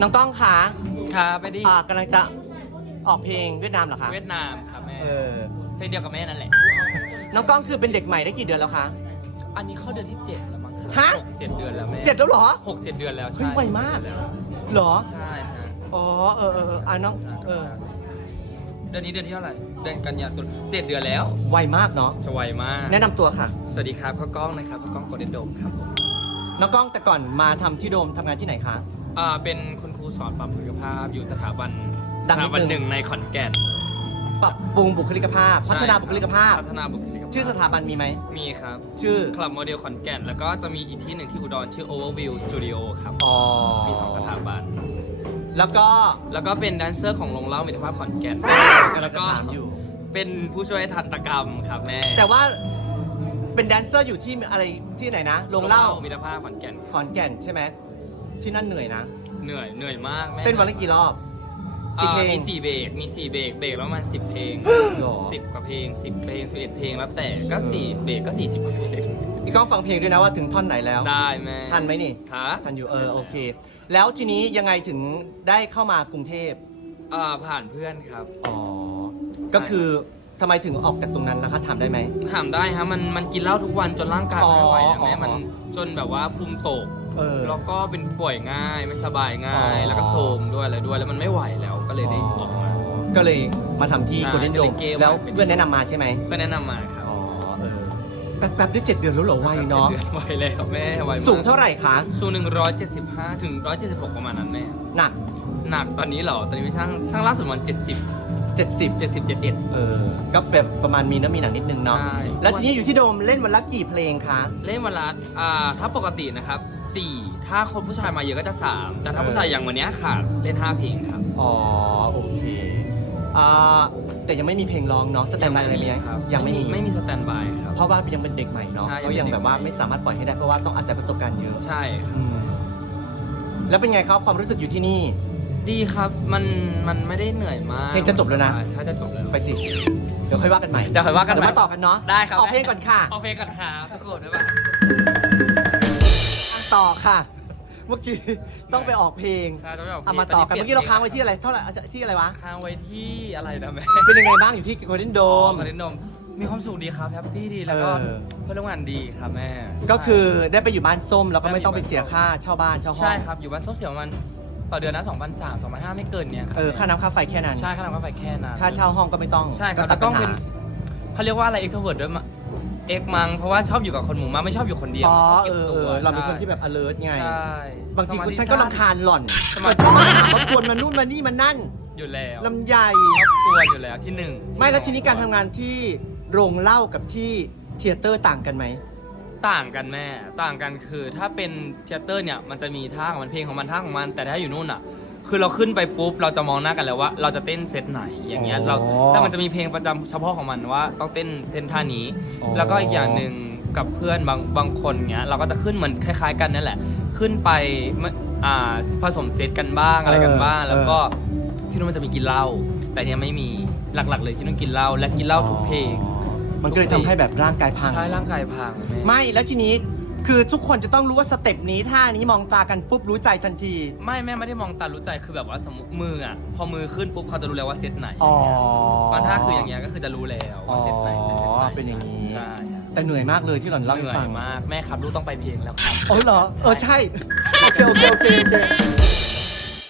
น้องก้องคะครับไปดิอ่ากำลังจะออกเพลงเวียดนามเหรอคะ เวียดนามครับแม่เออ เพลงเดียวกับแม่นั่นแหละ น้องก้องคือเป็นเด็กใหม่ได้กี่เดือนแล้วคะ อันนี้เข้าเดือนที่เจ็ดแล้วมั้งครับฮะ หกเจ็ดเดือนแล้วแม่เจ็ดแล้วเหรอ หกเจ็ดเดือนแล้วเฮ้ใช่ยไวมาก เหรอ ใช่ฮะอ๋อ เออเออเอออะน้อง เออ เดือนนี้เดือนที่เท่าไหร่เดือนกันยายนเจ็ดเดือนแล้วไวมากเนาะ จะไวมากแนะนำตัวค่ะ สวัสดีครับข้าวกล้องนะครับข้าวกล้องโกลเด้นโดมครับผมน้องก้องแต่ก่อนมาทำที่โดมทำงานที่ไหนคะ อ่าเป็นคุณครูสอนปรับบุคลิกภาพอยู่สถาบันดัสงนิดนึง ถาบันหนึ่งในขอนแก่นปรับปรุงบุคลิกภาพ พัฒนาใช่บุคลิกภาพ พัฒนาบุคลิกภาพชื่อสถาบันมีไหม มีครับชื่อ คลับโมเดลขอนแก่น แล้วก็จะมีอีกที่หนึ่งที่อุดรชื่อ Overview Studio ครับอ๋อมีสองสถาบัน แล้วก็แล้วก็เป็นแดนเซอร์ของโรงเล่ามิตรภาพขอนแก่นแล้วก็ถามอยู่ เป็นผู้ช่วยทันตกรรมครับแม่แต่ว่าเป็นแดนเซอร์อยู่ที่อะไรที่ไหนนะ โรงเล่ามิตรภาพขอนแก่น ขอนแก่นใช่ไหม ที่นั่นเหนื่อยนะ เหนื่อยเหนื่อยมากแม่เต้นวันละกี่รอบ อ่ากี่เพลง มีสี่เบรกมีสี่เบรกเบรกแล้วมันสิบเพลงหรอสิบกว่าเพลงสิบเพลงสิบเอ็ดเพลงแล้วแต่ก็สี่เบรกก็สี่สิบกว่าเพลงพี่ก้องฟังเพลงด้วยนะว่าถึงท่อนไหนแล้ว ได้แม่ทันไหมนี่ทันทันอยู่เออโอเค แล้วทีนี้ยังไงถึงได้เข้ามากรุงเทพ อ่าผ่านเพื่อนครับ อ๋อ ก็คือทำไมถึงออกจากตรงนั้นนะคะถามได้ไหม ถามได้ฮะมันมันกินเหล้าทุกวันจนร่างกายไม่ไหวอะอ๋อแม่มันอ๋อจนแบบว่าภูมิตก เออ แล้วก็เป็นป่วยง่ายไม่สบายง่ายอ๋อแล้วก็โทรมด้วยอะไรด้วย แล้วมันไม่ไหวแล้วก็เลยได้ออกมา ก็เลยมาทำที่ใช่โกลเด้นโดก็เลมยเกม แล้วมาเป็นเพื่อนแนะนำมาใช่ไหมก็แนะนำมาครับอ๋อเออแป๊บๆได้เจ็ดเดือนแล้วเหรอไวเนาะจ็ดดือไวแล้วแม่ไวมกสูงเท่าไหร่คะสูงหนึ่งร้อยเจ็ดสิบห้าถึงร้อยเจ็ดสิบหกประมาณนั้นแม่หนักหนักตอนนี้เหรอตอนนี้ช่างช่างล่าสุดมันเจ็ดสิบ70เจ็ดสิบเจ็ดเอ็ดเออก็แบบประมาณมีน้ำมีหนังนิดนึงเนาะใช่ แล้วทีนี้อยู่ที่โดมเล่นวันละกี่เพลงคะ เล่นวันละอ่าถ้าปกตินะครับ สี่ถ้าคนผู้ชายมาเยอะก็จะสามแต่ถ้าผู้ชายอย่างวันเนี้ยขาดเล่นห้าเพลงครับ อ๋อโอเคอ่าแต่ยังไม่มีเพลงร้องเนาะสแตนบายอะไรไหมครับยังไม่มีไม่มีสแตนบายครับ เพราะว่ายังเป็นเด็กใหม่เนาะใช่เขายังยังเป็นเด็กแบบว่าไม่สามารถปล่อยให้ได้เพราะว่าต้องอาศัยประสบการณ์เยอะใช่ครับ อืมแล้วเป็นไงครับความรู้สึกอยู่ที่นี่ ดีครับ มัน มันไม่ได้เหนื่อยมากเพลงจะจบแล้วนะ ใช่จะจบแล้ว ไปสิ เดี๋ยวค่อยว่ากันใหม่เดี๋ยวค่อยว่ากันใหม่ เดี๋มาต่อกันเนาะได้ครับออกเพลงก่อนค่ะ เอาเพลงก่อนครับทุกคนได้ปะ ต่อค่ะ เมื่อกี้ต้องไปออกเพลงใช่ต้องไปออกเพลเอางมาต่อกันตเมื่อกี้เราค้างไว้ที่อะไรเท่าไหร่ที่อะไรวะ ค้างไว้ที่อะไรนะแม่เป็นยังไงบ้างอยู่ที่โกลเด้นโดมมาเล่นนม มีความสุขดีครับแฮปปี้ดีแล้วก็เออ เพื่อนร่วมงานดีครับแม่ก็คือได้ไปอยู่บ้านส้มแล้วก็ไม่ต้องไปเสียค่าเช่าบ้านเช่าห้องใช่ครับอยู่บ้านโซเชียลมันต่อเดือนนะ2 0 0 3 2 5 0 0ไม่เกินเนี่ยรับเออค่าน้ำค่าไฟแค่นั้น ใช่ค่าน้ำค่าไฟแค่นั้น ค่าเช่าห้องก็ไม่ต้องใช่ครับตัแต่ดกล้ปัองญเป็นหาเขาเรียกว่าอะไรเอ็กโทรเวิร์ดด้วยมั้ย เอ็กมังเพราะว่าชอบอยู่กับคนหมู่มากไม่ชอบอยู่คนเดียวอ๋อชอบเอเก็บอตัเอวอเราเป็นคนใช่ที่แบบ alert ไง ใช่บางทีสมาธิฉันก็รำคาญหล่อนสมาธิมาหามากวนมานู่นมานี่มานั่นอยู่แล้วลำใหญ่ชอบตัวอยู่แล้วที่หนึ่งไม่แล้วทีนี้การทำงานที่โรงเหล้ากับที่เทยเตอร์ต่างกันไหม ต่างกันแม่ ต่างกันคือถ้าเป็นเทยเตอร์เนี่ยมันจะมีท่าของมันเพลงของมันท่าของมัน แต่ถ้าอยู่นู่นอะ คือเราขึ้นไปปุ๊บเราจะมองหน้ากันแล้วว่า เราจะเต้นเซตไหนอย่างเงี้ยอ๋อเราแต่มันจะมีเพลงประจำเฉพาะของมันว่า ต้องเต้นเต้นท่านี้ อ๋อ แล้วก็อีกอย่างหนึ่งกับเพื่อนบางบางคนเงี้ยเราก็จะขึ้นเหมือนคล้าย ๆ กันนั่นแหละ ขึ้นไปไม่อ่าผสมเซตกันบ้างอะไรกันบ้าง แล้วก็ที่นู่นมันจะมีกินเหล้าแต่เนี้ยไม่มีหลักๆ เลยที่นู่นกินเหล้าและกินเหล้าทุกเพลง มันก็เลยทำให้แบบร่างกายพัง ใช่ร่างกายพังแม่ไม่แล้วทีนี้ คือทุกคนจะต้องรู้ว่าสเต็ปนี้ท่านี้มองตากันปุ๊บรู้ใจทันที ไม่แม่ไม่ได้มองตารู้ใจคือแบบว่าสมมติมืออะพอมือขึ้นปุ๊บเขาจะรู้แล้วว่าเซตไหนอ๋อบางท่าคืออย่างเงี้ยก็คือจะรู้แล้วว่าเซตไหนเป็นเซตไหนอ๋อเป็นอย่างนี้ ใช่แต่เหนื่อยมากเลยที่หล่อนเล่าเหให้นื่อฟัยงมากแม่ครับลูกต้องไปเพลงแล้วครับโอ้ยเหรอ เออใช่ โอเคโอเคโอเคโอเค